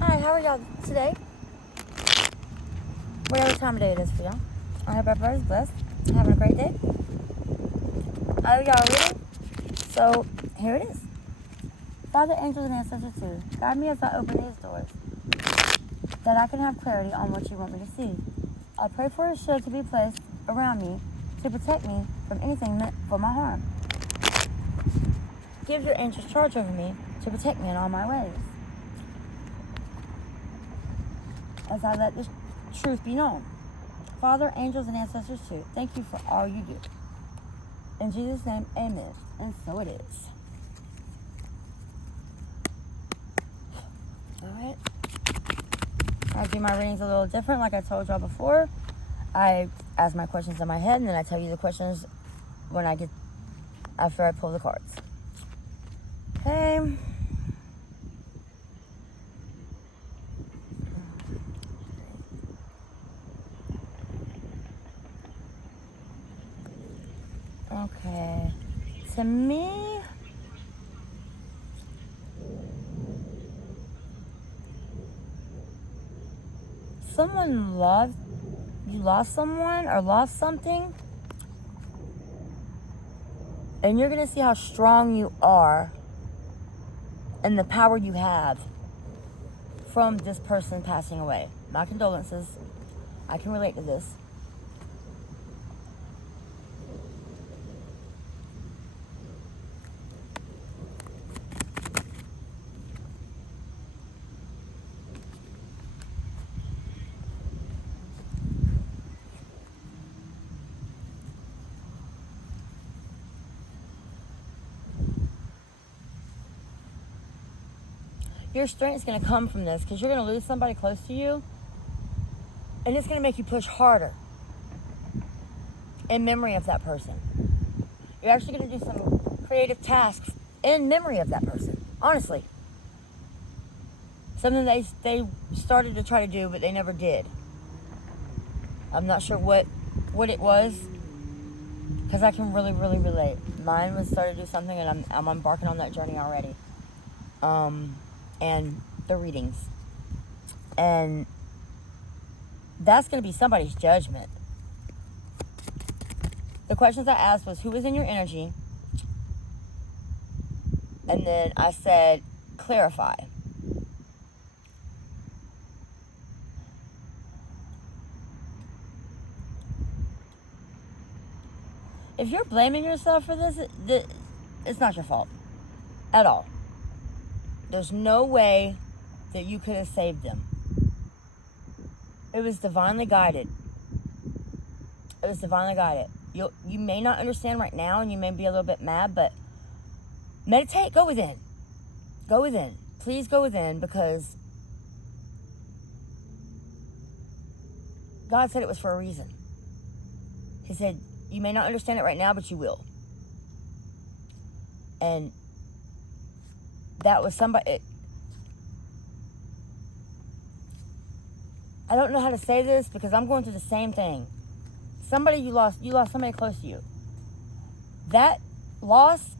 Hi, how are y'all today? Whatever time of day it is for y'all. I hope everybody's blessed. Having a great day. Oh, y'all reading? So, here it is. Father, angels, and ancestors too, guide me as I open these doors, that I can have clarity on what you want me to see. I pray for a shield to be placed around me to protect me from anything meant for my harm. Give your angels charge over me to protect me in all my ways, as I let this truth be known. Father, angels, and ancestors too, thank you for all you do. In Jesus' name, amen. And so it is. Alright. I do my readings a little different, like I told y'all before. I ask my questions in my head, and then I tell you the questions after I pull the cards. Okay. Okay. To me, you lost someone or lost something, and you're going to see how strong you are and the power you have from this person passing away. My condolences. I can relate to this. Your strength is going to come from this, because you're going to lose somebody close to you, and it's going to make you push harder in memory of that person. You're actually going to do some creative tasks in memory of that person. Honestly. Something they started to try to do, but they never did. I'm not sure what it was, because I can really, really relate. Mine was started to do something, and I'm embarking on that journey already. And the readings. And that's going to be somebody's judgment. The questions I asked was, who is in your energy? And then I said, clarify. If you're blaming yourself for this, it's not your fault. At all. There's no way that you could have saved them. It was divinely guided. It was divinely guided. You may not understand right now, and you may be a little bit mad, but meditate. Go within. Go within. Please go within, because God said it was for a reason. He said, you may not understand it right now, but you will. And that was somebody... I don't know how to say this, because I'm going through the same thing. Somebody you lost somebody close to you. That loss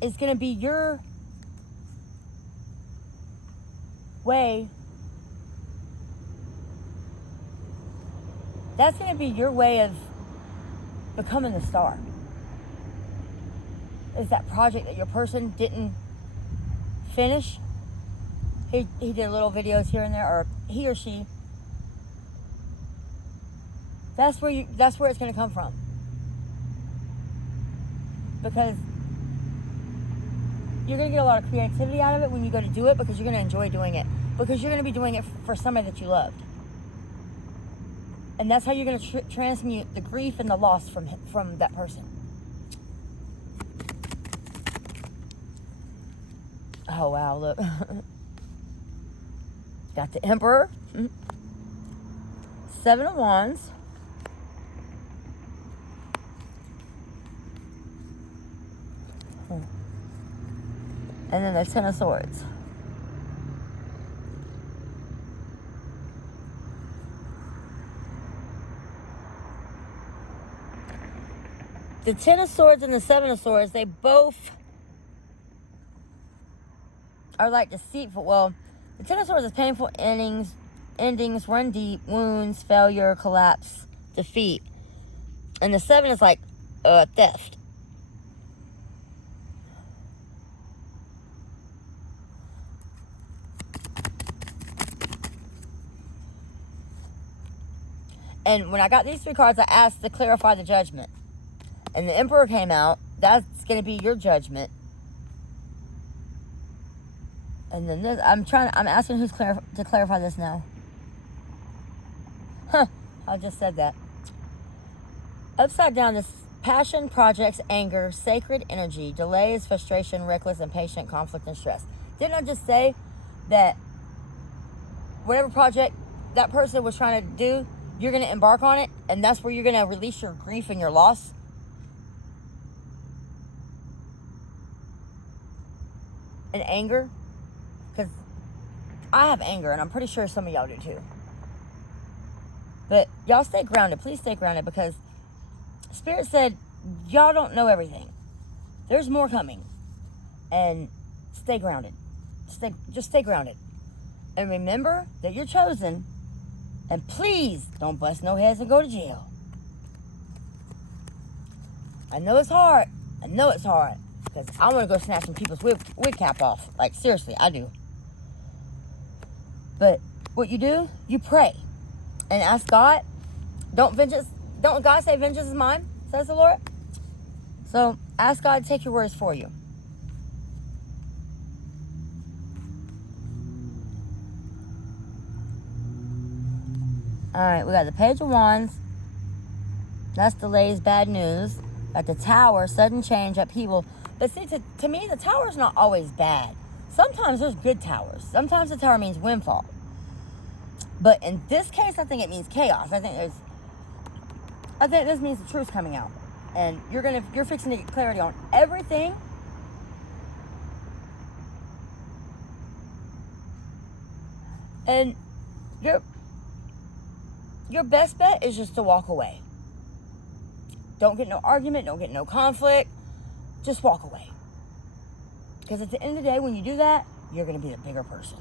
is going to be your way. That's going to be your way of becoming the star. Is that project that your person didn't finish. He did little videos here and there, or he or she. That's where it's going to come from. Because you're going to get a lot of creativity out of it when you go to do it, because you're going to enjoy doing it. Because you're going to be doing it for somebody that you loved. And that's how you're going to transmute the grief and the loss from that person. Oh, wow, look. Got the Emperor. 7 of Wands. And then the 10 of Swords. The 10 of Swords and the 7 of Swords, they both are like deceitful. Well, the Ten of Swords is painful endings, run deep, wounds, failure, collapse, defeat. And the Seven is like theft. And when I got these 3 cards, I asked to clarify the Judgment. And the Emperor came out. That's going to be your judgment. And then this, I'm asking who's to clarify this now. Huh, I just said that. Upside down, this passion, projects, anger, sacred energy, delays, frustration, reckless, impatient, conflict, and stress. Didn't I just say that whatever project that person was trying to do, you're going to embark on it, and that's where you're going to release your grief and your loss? And anger? Because I have anger, and I'm pretty sure some of y'all do too. But y'all stay grounded. Please stay grounded, because Spirit said y'all don't know everything. There's more coming. And stay grounded. Just stay grounded. And remember that you're chosen. And please don't bust no heads and go to jail. I know it's hard. Because I want to go snatch some people's wig cap off. Like, seriously, I do. But what you do, you pray. And ask God. Don't God say vengeance is mine, says the Lord? So ask God to take your words for you. Alright, we got the Page of Wands. That's delays, bad news. Got the Tower, sudden change, upheaval. But see, to me, the Tower is not always bad. Sometimes there's good towers. Sometimes the Tower means windfall. But in this case, I think it means chaos. I think this means the truth's coming out. And you're fixing to get clarity on everything. And your best bet is just to walk away. Don't get no argument, don't get no conflict. Just walk away. Because at the end of the day, when you do that, you're going to be the bigger person.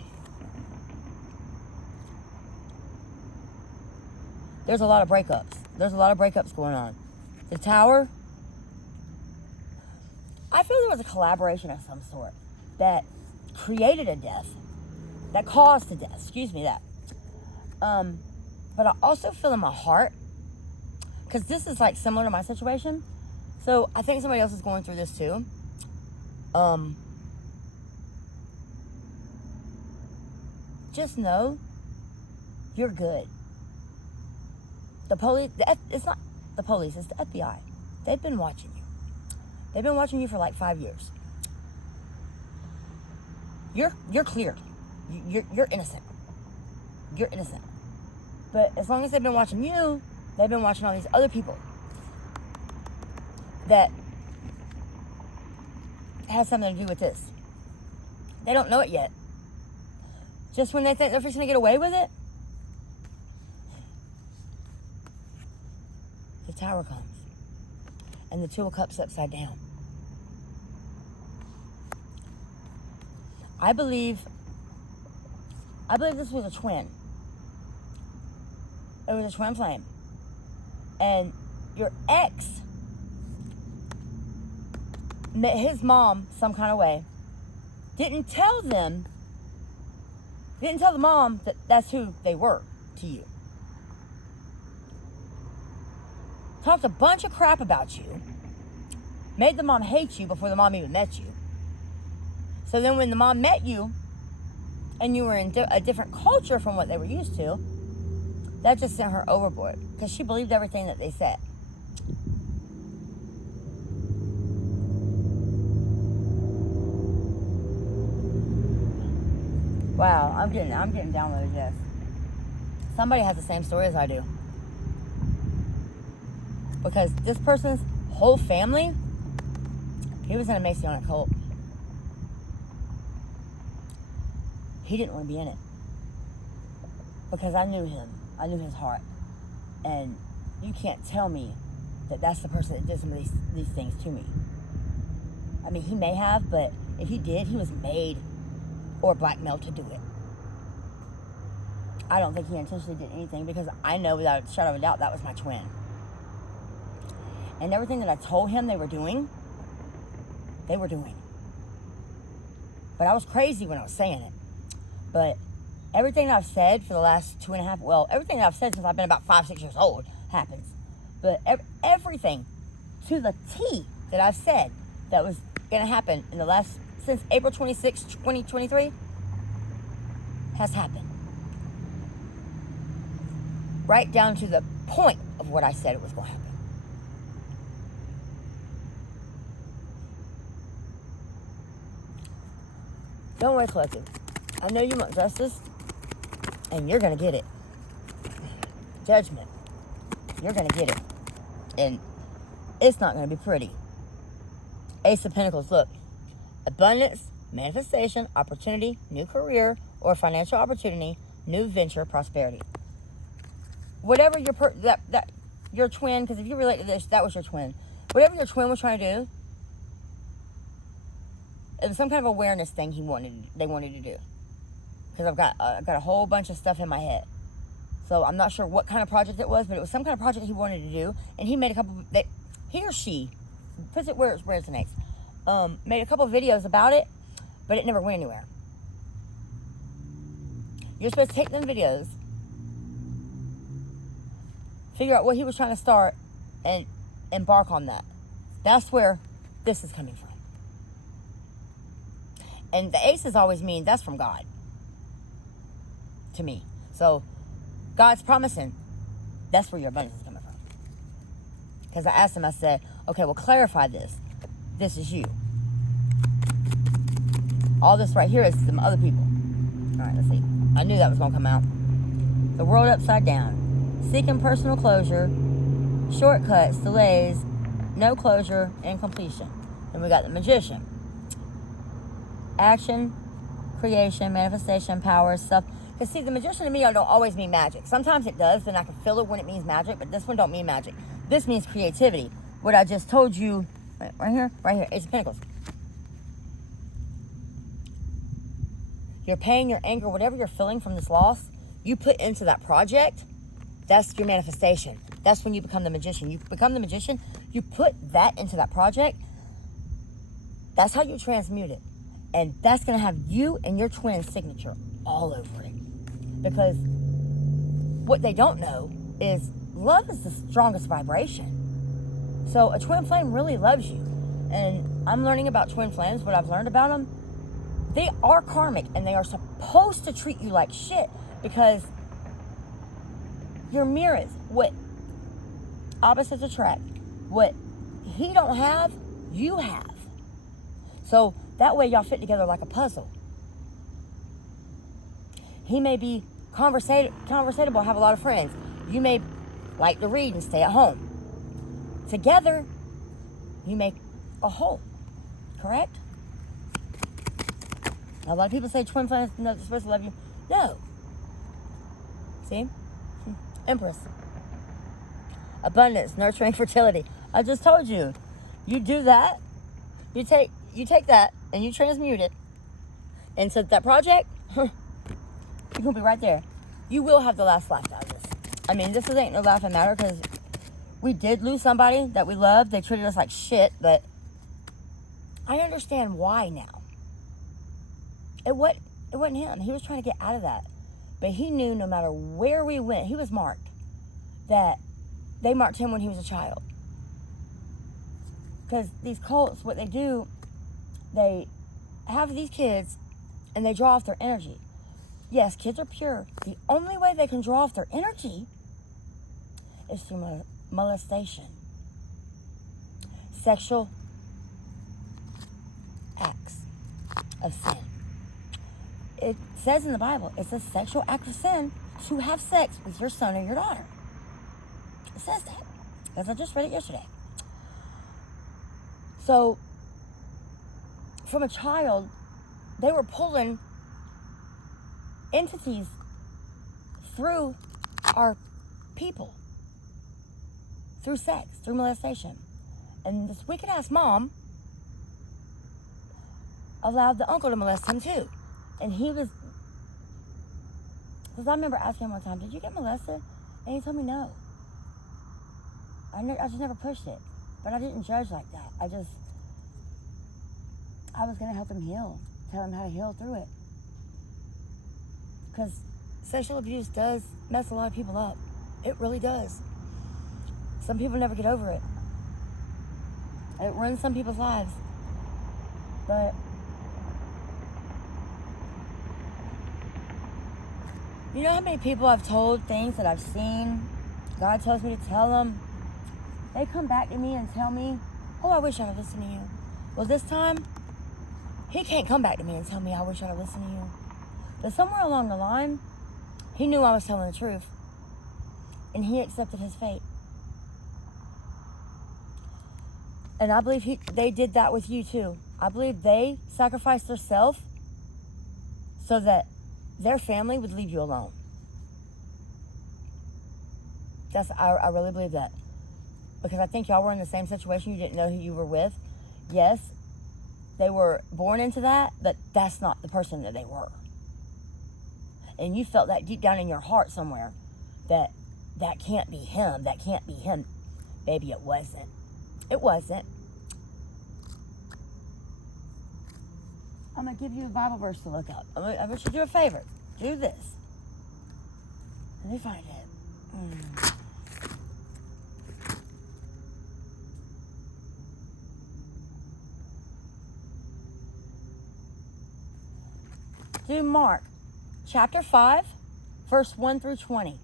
There's a lot of breakups. There's a lot of breakups going on. The Tower, I feel there was a collaboration of some sort that created a death, that caused a death. Excuse me, that. But I also feel in my heart, because this is like similar to my situation. So I think somebody else is going through this too. Just know you're good. The police, it's not the police, it's the FBI. They've been watching you. They've been watching you for like 5 years. You're clear. You're innocent. You're innocent. But as long as they've been watching you, they've been watching all these other people that has something to do with this. They don't know it yet. Just when they think they're fixing to get away with it, the Tower comes. And the Two of Cups upside down. I believe this was a twin. It was a twin flame. And your ex met his mom some kind of way. Didn't tell the mom that that's who they were to you. Talked a bunch of crap about you. Made the mom hate you before the mom even met you. So then when the mom met you, and you were in a different culture from what they were used to, that just sent her overboard. Because she believed everything that they said. Wow, I'm getting downloaded, yes. Somebody has the same story as I do. Because this person's whole family, he was in a Masonic cult. He didn't want to be in it. Because I knew him. I knew his heart. And you can't tell me that that's the person that did some of these things to me. I mean, he may have, but if he did, he was made or blackmailed to do it. I don't think he intentionally did anything, because I know without a shadow of a doubt that was my twin. And everything that I told him they were doing. But I was crazy when I was saying it. But everything I've said for the last 2.5, well, everything that I've said since I've been about 5-6 years old happens. But everything to the T that I've said that was going to happen in the last, since April 26, 2023, has happened. Right down to the point of what I said it was going to happen. Don't worry, collective. I know you want justice, and you're going to get it. Judgment. You're going to get it. And it's not going to be pretty. Ace of Pentacles, look. Abundance, manifestation, opportunity, new career, or financial opportunity, new venture, prosperity. Whatever your twin, because if you relate to this, that was your twin. Whatever your twin was trying to do, it was some kind of awareness thing they wanted to do. Because I've got a whole bunch of stuff in my head. So I'm not sure what kind of project it was, but it was some kind of project he wanted to do. And he made a couple, he or she, puts it where it resonates, made a couple videos about it, but it never went anywhere. You're supposed to take them videos, figure out what he was trying to start, and embark on that. That's where this is coming from. And the aces always mean that's from God. To me. So, God's promising, that's where your abundance is coming from. Because I asked him, I said, okay, well, clarify this. This is you. All this right here is some other people. All right, let's see. I knew that was going to come out. The world upside down. Seeking personal closure. Shortcuts, delays, no closure, and completion. And we got the Magician. Action, creation, manifestation, power, stuff. Because see, the Magician to me don't always mean magic. Sometimes it does, and I can feel it when it means magic, but this one don't mean magic. This means creativity. What I just told you, right here, Ace of Pentacles. Your pain, your anger, whatever you're feeling from this loss, you put into that project, that's your manifestation. That's when you become the Magician. You become the Magician, you put that into that project, that's how you transmute it. And that's going to have you and your twin's signature all over it. Because what they don't know is love is the strongest vibration. So a twin flame really loves you. And I'm learning about twin flames, what I've learned about them. They are karmic, and they are supposed to treat you like shit, because your mirrors, what opposites attract. What he don't have, you have. So that way y'all fit together like a puzzle. He may be conversational, have a lot of friends. You may like to read and stay at home. Together, you make a whole. Correct? A lot of people say twin flames are not supposed to love you. No. See? Empress. Abundance, nurturing, fertility. I just told you. You do that. You take that and you transmute it into that project. You're going to be right there. You will have the last laugh out of this. I mean, this ain't no laughing matter, because we did lose somebody that we loved. They treated us like shit, but I understand why now. It wasn't him. He was trying to get out of that. But he knew no matter where we went, he was marked, that they marked him when he was a child. Because these cults, what they do, they have these kids and they draw off their energy. Yes, kids are pure. The only way they can draw off their energy is through molestation. Sexual acts of sin. It says in the Bible, it's a sexual act of sin to have sex with your son or your daughter. It says that, because I just read it yesterday. So, from a child, they were pulling entities through our people, through sex, through molestation. And this wicked ass mom allowed the uncle to molest him too. And he was, because I remember asking him one time, did you get molested? And he told me no. I just never pushed it. But I didn't judge like that. I was going to help him heal. Tell him how to heal through it. Because sexual abuse does mess a lot of people up. It really does. Some people never get over it. It ruins some people's lives. But you know how many people I've told things that I've seen? God tells me to tell them. They come back to me and tell me, oh, I wish I'd have listened to you. Well, this time, he can't come back to me and tell me I wish I'd have listened to you. But somewhere along the line, he knew I was telling the truth. And he accepted his fate. And I believe they did that with you too. I believe they sacrificed themselves so that their family would leave you alone. I really believe that. Because I think y'all were in the same situation. You didn't know who you were with. Yes, they were born into that, but that's not the person that they were. And you felt that deep down in your heart somewhere that can't be him. That can't be him. Baby, it wasn't. It wasn't. I'm going to give you a Bible verse to look up. I wish you do a favor. Do this. Let me find it. Do Mark chapter 5, verse 1 through 20.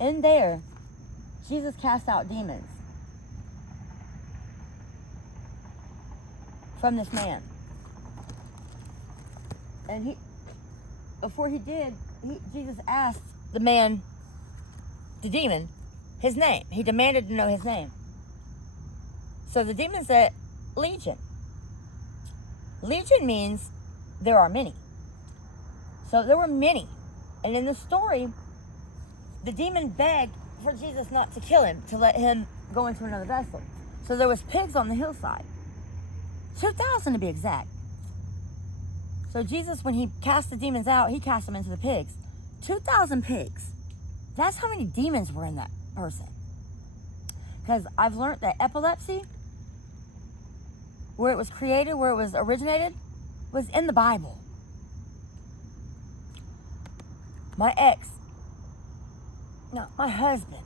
In there, Jesus cast out demons from this man. And before he did, Jesus asked the man, the demon, his name. He demanded to know his name. So the demon said, Legion. Legion means there are many. So there were many. And in the story, the demon begged for Jesus not to kill him, to let him go into another vessel. So there was pigs on the hillside. 2,000 to be exact. So Jesus, when he cast the demons out, he cast them into the pigs. 2,000 pigs. That's how many demons were in that person. Because I've learned that epilepsy, where it was created, where it was originated, was in the Bible. My husband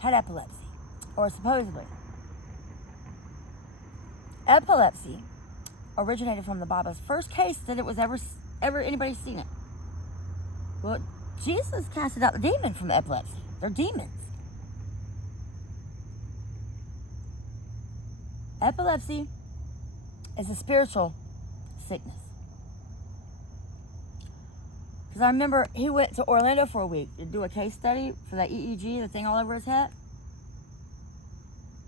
had epilepsy, or supposedly. Epilepsy originated from the Bible. First case that it was ever anybody seen it. Well, Jesus casted out the demon from epilepsy. They're demons. Epilepsy is a spiritual sickness. Because I remember he went to Orlando for a week to do a case study for that EEG, the thing all over his head.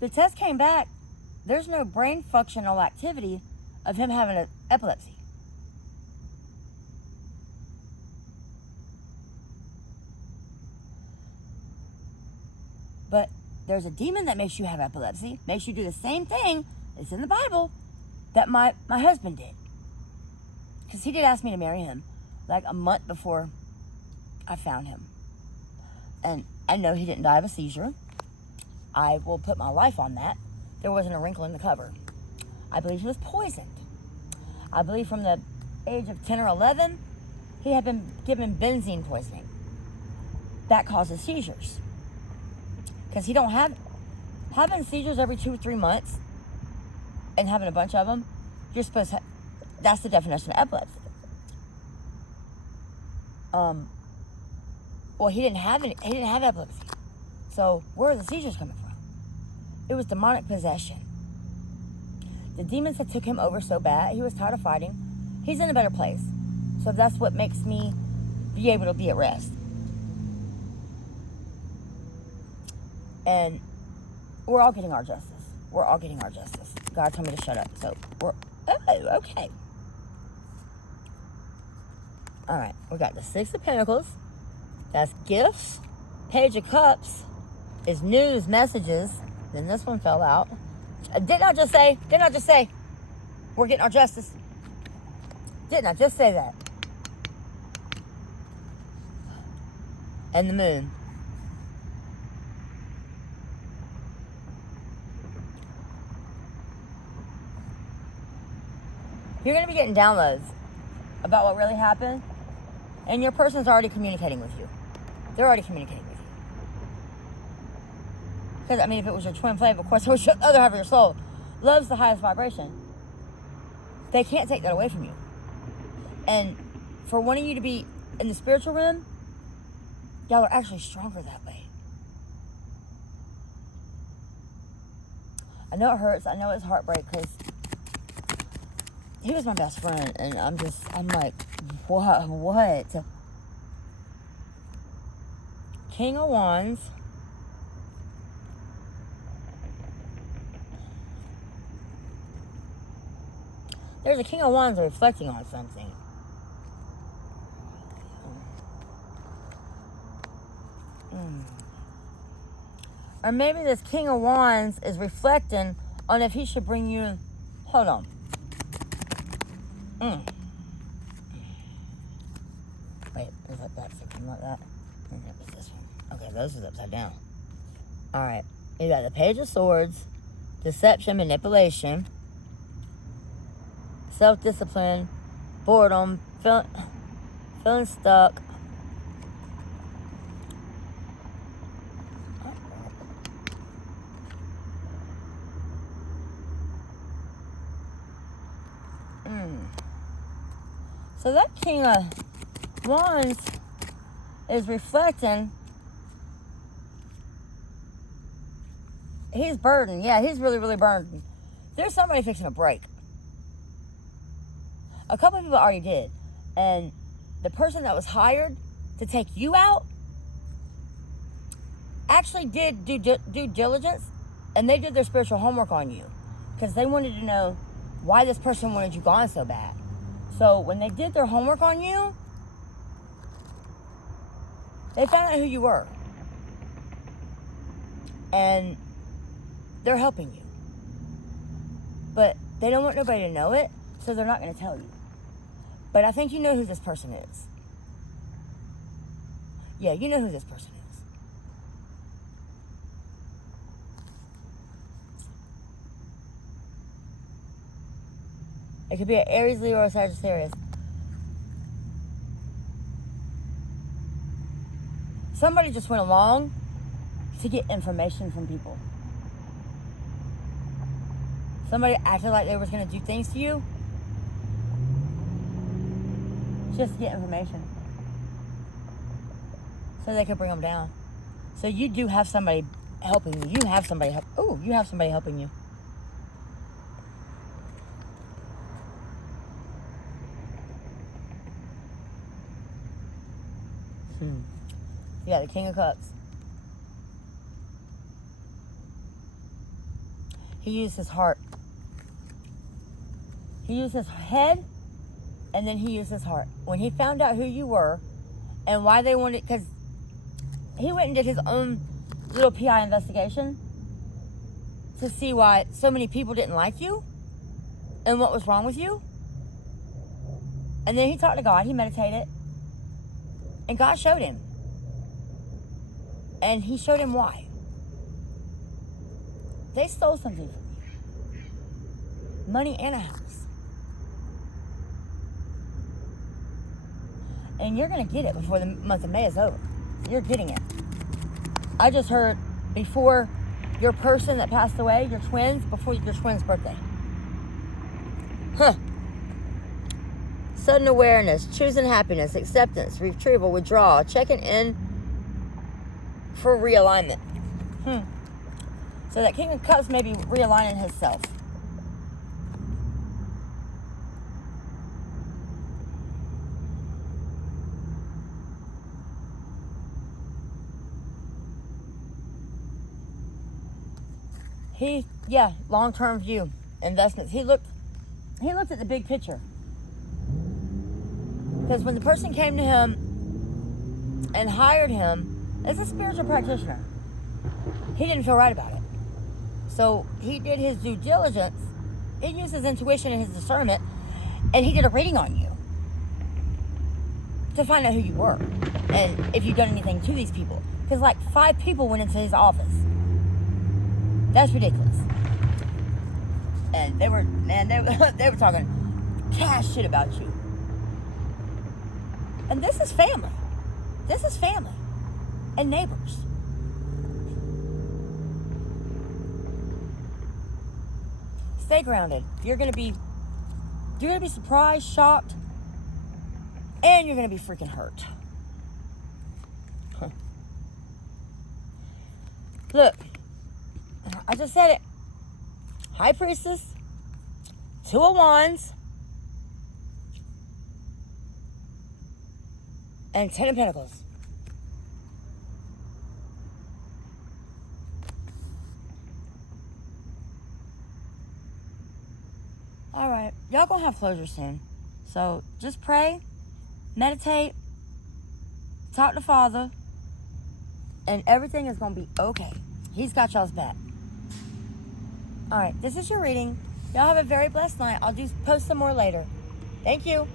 The test came back. There's no brain functional activity of him having an epilepsy. But there's a demon that makes you have epilepsy, makes you do the same thing, it's in the Bible, that my husband did. Because he did ask me to marry him like a month before I found him. And I know he didn't die of a seizure. I will put my life on that. There wasn't a wrinkle in the cover. I believe he was poisoned. I believe from the age of 10 or 11, he had been given benzene poisoning. That causes seizures. Because he don't having seizures every 2 or 3 months and having a bunch of them, you're supposed to, that's the definition of epilepsy. Well, he didn't have epilepsy. So where are the seizures coming from? It was demonic possession. The demons had took him over so bad, he was tired of fighting. He's in a better place. So that's what makes me be able to be at rest. And we're all getting our justice. We're all getting our justice. God told me to shut up. So okay. All right, we got the Six of Pentacles. That's gifts. Page of Cups is news, messages. Then this one fell out. Didn't I just say? We're getting our justice. Didn't I just say that? And the moon. You're going to be getting downloads about what really happened, and your person's already communicating with you. They're already communicating with you. Because, I mean, if it was your twin flame, of course, it was the other half of your soul. Love's the highest vibration. They can't take that away from you. And for wanting you to be in the spiritual realm, y'all are actually stronger that way. I know it hurts. I know it's heartbreak because he was my best friend. And I'm like, what? King of Wands. There's a King of Wands reflecting on something. Or maybe this King of Wands is reflecting on if he should bring you... Hold on. Wait, is that something like that? I think that was this one. Okay, those are upside down. Alright. You got the Page of Swords, deception, manipulation, self-discipline, boredom, feeling stuck. So that King of Wands is reflecting. He's burdened. Yeah, he's really, really burdened. There's somebody fixing a break. A couple of people already did. And the person that was hired to take you out actually did due diligence, and they did their spiritual homework on you because they wanted to know why this person wanted you gone so bad. So when they did their homework on you, they found out who you were. And they're helping you. But they don't want nobody to know it, so they're not going to tell you. But I think you know who this person is. Yeah, you know who this person is. It could be an Aries, Leo, or Sagittarius. Somebody just went along to get information from people. Somebody acted like they were going to do things to you just to get information so they could bring them down. So you do have somebody helping you. You have somebody helping you. Yeah, the King of Cups. He used his heart. He used his head, and then he used his heart. When he found out who you were and why they wanted, because he went and did his own little PI investigation to see why so many people didn't like you and what was wrong with you. And then he talked to God. He meditated. And God showed him. And he showed him why. They stole something from you. Money and a house. And you're going to get it before the month of May is over. You're getting it. I just heard before your person that passed away, your twins, before your twins' birthday. Huh. Sudden awareness, choosing happiness, acceptance, retrieval, withdrawal, checking in for realignment. So that King of Cups may be realigning himself. Long-term view, investments. He looked at the big picture. Because when the person came to him and hired him as a spiritual practitioner, he didn't feel right about it. So he did his due diligence. He used his intuition and his discernment, and he did a reading on you to find out who you were and if you'd done anything to these people. Because like 5 people went into his office. That's ridiculous. And they were talking cash shit about you. And this is family. This is family and neighbors. Stay grounded. You're gonna be surprised, shocked, and you're gonna be freaking hurt. Huh. Look, I just said it. High Priestess, 2 of Wands, and 10 of Pentacles. Alright, y'all gonna have closure soon. So just pray, meditate, talk to Father, and everything is gonna be okay. He's got y'all's back. Alright, this is your reading. Y'all have a very blessed night. I'll post some more later. Thank you.